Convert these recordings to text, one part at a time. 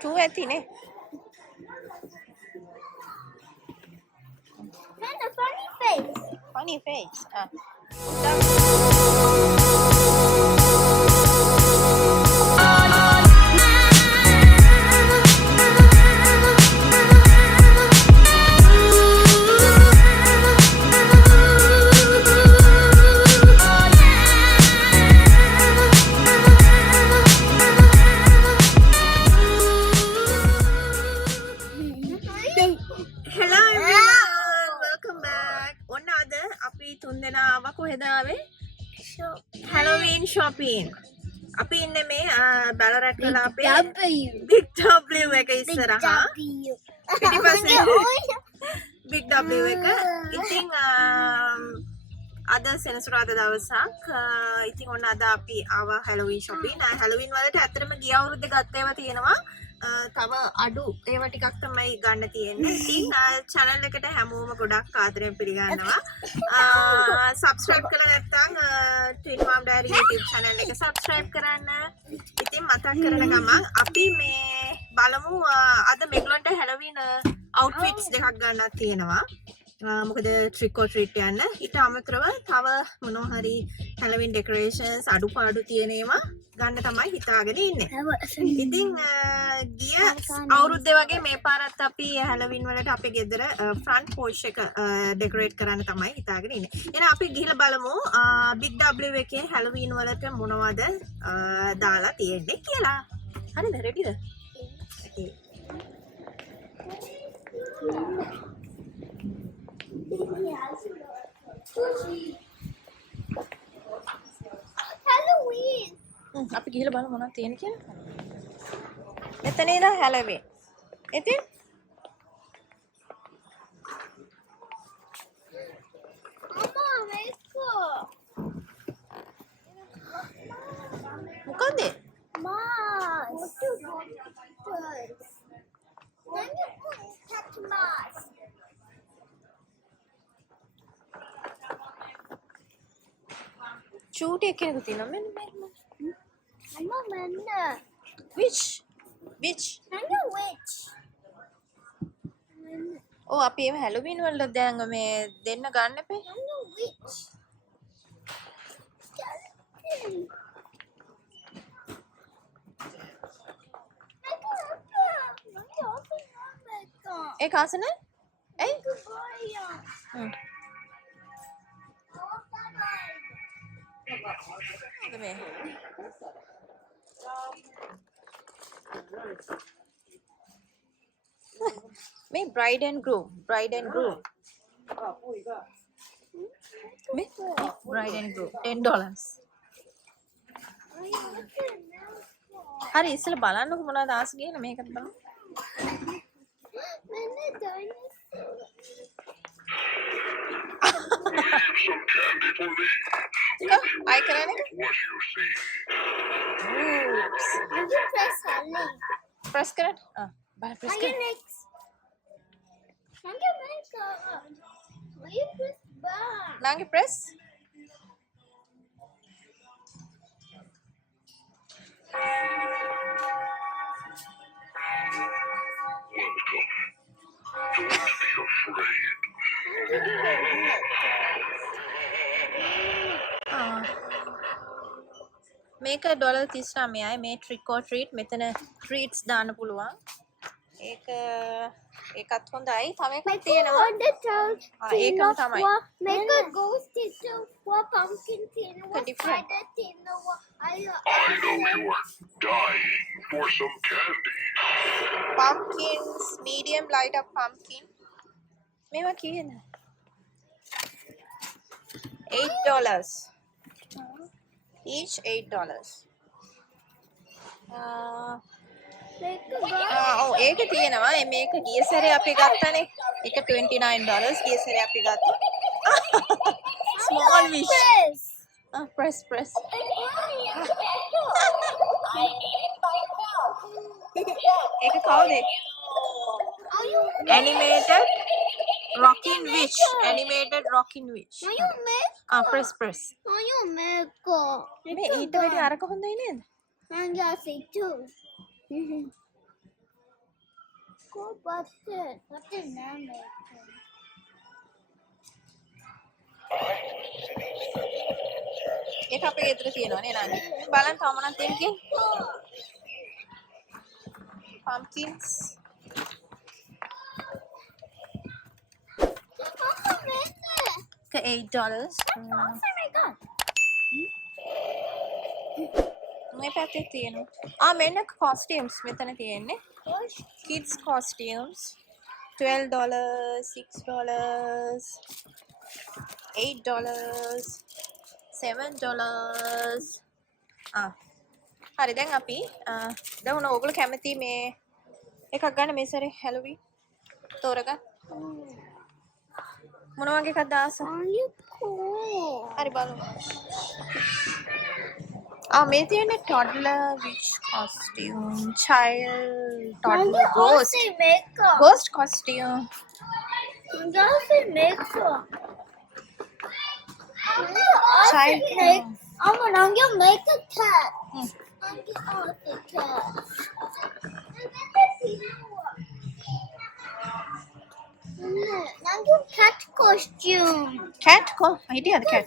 Two ඇතිනේ. That's a funny face. Funny face. Hello everyone. Welcome back. ඔන්න අද අපි තුන්දෙනාව කොහෙද ආවේ? Halloween shopping. අපි ඉන්නේ මේ බැලරැට් වල අපේ Big W එක ඉස්සරහා. පිටිපස්සේ Big W එක. ඉතින් අද සෙනසුරාදා දවසක්. ඉතින් ඔන්න අද අපි ආවා Halloween shopping. Halloween වලට ඇත්තටම ගිය අවුරුද්දේ ගත්ත ඒවා තියෙනවා. තව අඩු ඒවා ටිකක් තමයි ගන්න තියෙන්නේ. ඉතින් channel එකට හැමෝම ගොඩක් ආදරයෙන් පිළිගන්නවා. subscribe කරලා නැත්නම් Twin Mom Diary YouTube channel එක subscribe කරන්න. ඉතින් මතක් කරන ගමන් අපි මේ බලමු අද මේගොල්ලන්ට Halloween outfits දෙකක් ගන්නක් තියෙනවා. මොකද trick or treat යන්න. ඊට අමතරව තව මොනවා හරි Halloween decorations අඩුපාඩු තියෙන ඒවා ගන්න තමයි හිතාගෙන ඉන්නේ. ඉතින් ගිය අවුරුද්දේ වගේ මේ පාරත් අපි Halloween වලට අපේ ගෙදර front porch එක decorate කරන්න තමයි හිතාගෙන ඉන්නේ. එහෙනම් අපි ගිහලා බලමු Big W එකේ Halloween වලට මොනවද දාලා තියෙන්නේ කියලා. හරිද? රෙඩිද? okay. Halloween. අපි ගිහලා බලමු මොනවද තියෙන්නේ කියලා. මෙතන ඉඳන් Halloween. ඉතින් Mama, let's go. මොකද? Mars. Then you touch Mars. චූටි එකේක තියෙනවා මෙන්න මෙන්න. Mama, Manna. which Manna witch. ඔව් අපි එහෙම Halloween වලට දැන් මේ දෙන්න ගන්න එපේ. Manna witch. Skeleton. ඒක ආසන? ඇයි? මේ මේ bride and groom මේ bride and groom $10 හරි ඉස්සෙල්ලා බලන්නකො මොනවද ආස කියලා මේකට බලන්න I can press kar press kar next. Will you press back? nange press මේක $39යි මේ trick or treat මෙතන treats දාන්න පුළුවන් ඒකත් හොඳයි තව එකක් තියෙනවා ඒකම තමයි make a ghost teacher for pumpkin tin different I know you are dying for some candy. pumpkins medium light up pumpkin මේවා කීයද $8 each $8 ඔව් ඒක තියෙනවා මේක ගිය සැරේ අපි ගත්තනේ ඒක $29 ගිය සැරේ අපි ගත්තා small wish press ඒක කවුද animated rocking witch press මේ ඊට මේ ඊට වැඩි අරක හොඳයි නේද And I see two. Go button. Button now, Nathan. ඒක අපේ ගෙදර තියෙනවනේ නංගි. බලන්න තාම නම් තියෙන කී. Pumpkins. For $8. මේ පැත්තේ තියෙනවා. මෙන්න costumes මෙතන තියෙන්නේ. Kids costumes. $12, $6, $8, $7. හරි දැන් අපි දැන් ඔයගොල්ලෝ කැමති මේ එකක් ගන්න මේ සැරේ Halloween තෝරගන්න. මොන වගේ එකක්ද ආස? හරි බලමු. මේ තියෙන්නේ toddler witch costume, child toddler ghost costume. Child I'm gonna make a cat. I'm gonna make a cat. I'm gonna cat costume. cat හිටියද cat?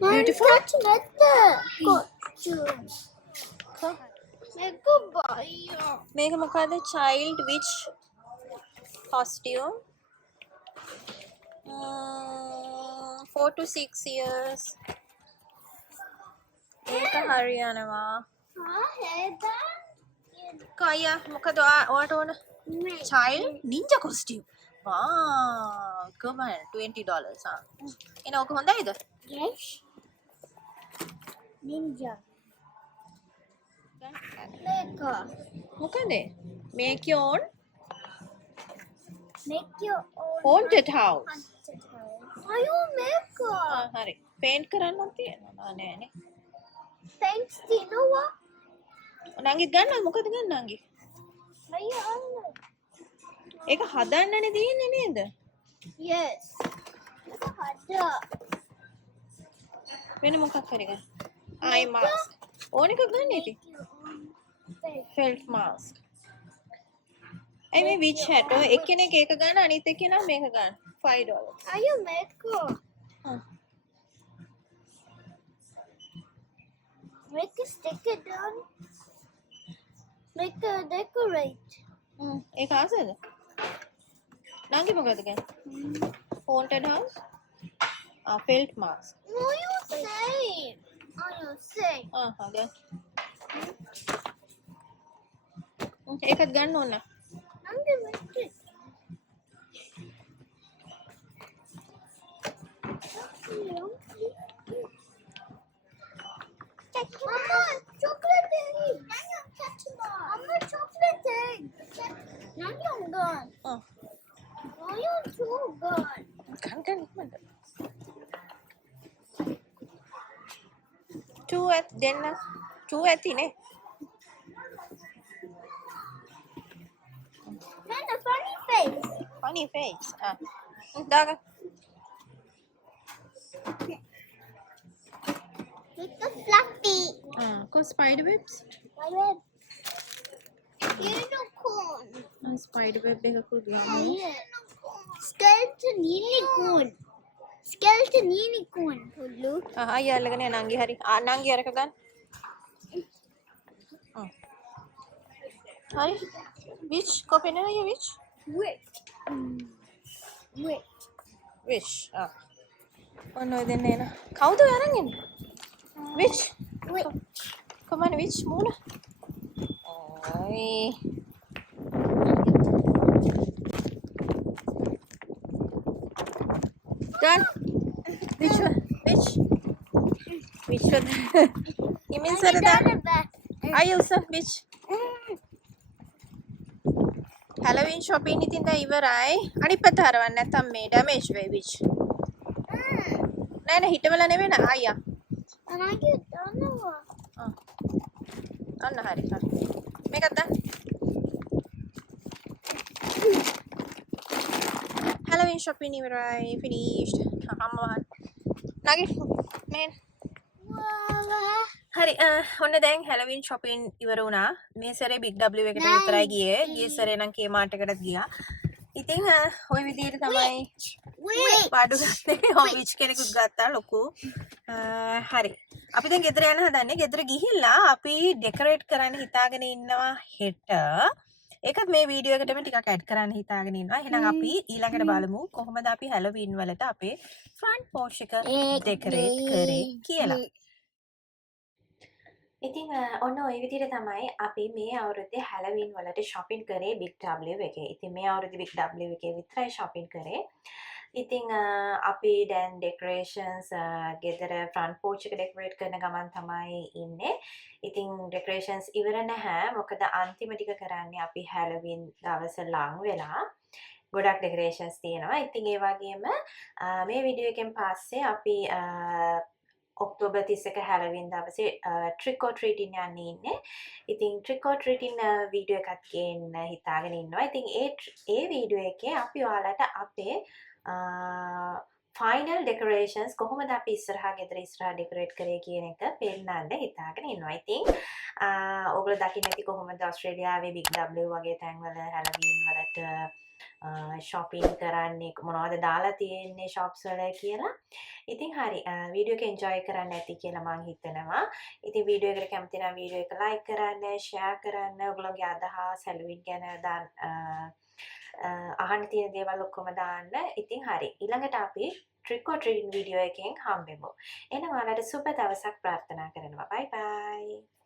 Beautiful. Cat costume. Make a boy. මේක මොකද්ද? child witch costume. 4 to 6 years. ඒක හරියනවා. කයියා මොකද ඔයාට ඕන? child ninja costume. Come on, $20. එන ඔක හොඳයිද? Yes. Ninja. Make මොකද? make your own your own haunted house. Are you make හරි. paint කරන්නත් තියෙනවා නෑනේ. paint තියනවා? නංගිත් ගන්නවද? මොකද ගන්න නංගි? ඒක හදන්නනේ තියෙන්නේ නේද? Yes. වෙන මොකක් හරි ගන්න. eye mask. ඕන එකක් ගන්න ඉතින්. felt mask. මේ witch hat ඔය එක්කෙනෙක් ඒක ගන්න අනිත් එක්කෙනා මේක ගන්න. $5. Are you make make a sticker down? Make a decorate. ඒක ආසද? නංගි මොකද ගන්න? haunted house. felt mask. What you say? What you say? ගන්න. ඒකත් ගන්න ඕන. I'm gonna make it. Mama, chocolate egg. Mama, chocolate egg. Nanyang gun. Nanyang two gun. ගන්න ඉක්මනට. 2 at දෙන්න. 2 ඇතිනේ. And a funny face. funny face. දාගන්න. With the fluffy. spider webs. My web. Unicorn. spider web එකකුත් ගන්න. Skeleton unicorn. Skeleton unicorn. Look. අයියා අල්ලගෙන යන නංගි හරි. නංගි අරක ගන්න. හරි. which කොපෙන්න නෑ which? Wait. Wait. which. ඔන්න ඔය දෙන්න එන. කවුද අරන් එන්නේ? which? Wait. come on which මූණ? ඔයි. done. which one? which one? ඉමින් සරදා. අයුස which? Halloween shopping ඉතින් දැන් ඉවරයි. අනිත් පැත්ත හරවන්න නැත්නම් මේ damage වෙයි which. නෑ හිටවල නෙවෙයි නා අයියා. And I get done. අන්න හරි හරි. මේකත් දාන්න. Halloween shopping ඉවරයි. finished. අම්මා වහන්න. නගි. මේ හරි ඔන්න දැන් හැලවින් shopping ඉවර වුණා. මේ සැරේ Big W එකට විතරයි ගියේ. ගිය සැරේ නම් Kmart එකටත් ගියා. ඉතින් ওই විදිහට තමයි පාඩු ගත්තේ. ඔව් විච් කෙනෙකුත් ගත්තා ලොකු. හරි. අපි දැන් ගෙදර යන්න හදන්නේ. ගෙදර ගිහිල්ලා අපි ඩෙකොරේට් කරන්න හිතාගෙන ඉන්නවා හෙට. ඒකත් මේ වීඩියෝ එකටම ටිකක් ඇඩ් කරන්න හිතාගෙන ඉන්නවා. එහෙනම් අපි ඊළඟට බලමු කොහොමද අපි හැලෝවීන් වලට අපේ ෆ්‍රන්ට් පෝර්ච් එක ඩෙකොරේට් කරේ කියලා. ඉතින් ඔන්න ඔය විදිහට තමයි අපි මේ අවුරුද්දේ හැලෝවීන් වලට shopping කරේ Big W එකේ. ඉතින් මේ අවුරුද්දේ Big W එකේ විතරයි shopping කරේ. ඉතින් අපි දැන් decorations ගෙදර front porch එක decorate කරන ගමන් තමයි ඉන්නේ. ඉතින් decorations ඉවර නැහැ. මොකද අන්තිම ටික කරන්නේ අපි හැලෝවීන් දවස ලං වෙලා. ගොඩක් decorations තියෙනවා. ඉතින් ඒ වගේම මේ වීඩියෝ එකෙන් පස්සේ අපි ඔක්තෝබර් 31 හැලෝවීන් දවසේ trick or treating යන්න ඉන්නේ. ඉතින් trick or treating වීඩියෝ එකක් ගේන්න හිතාගෙන ඉන්නවා. ඉතින් ඒ වීඩියෝ එකේ අපි ඔයාලට අපේ final decorations කොහොමද අපි ඉස්සරහා ගෙදර ඉස්සරහා decorate කරේ කියන එක පෙන්නන්න හිතාගෙන ඉන්නවා. ඉතින් ඔයගොල්ලෝ දකින්න ඇති කොහොමද ඕස්ට්‍රේලියාවේ Big W වගේ තැන්වල හැලෝවීන් වලට shopping කරන්නේ මොනවද දාලා තියෙන්නේ shops වල කියලා. ඉතින් හරි වීඩියෝ එක enjoy කරන්න ඇති කියලා මම හිතනවා. ඉතින් වීඩියෝ එකට කැමති නම් වීඩියෝ එක like කරන්න, share කරන්න, ඔයගොල්ලෝගේ අදහස් හැලෝවීන් ගැන අහන්න තියෙන දේවල් ඔක්කොම දාන්න. ඉතින් හරි ඊළඟට අපි trick or treating වීඩියෝ එකෙන් හම්බෙමු. එහෙනම් ඔයාලට සුබ දවසක් ප්‍රාර්ථනා කරනවා. bye bye.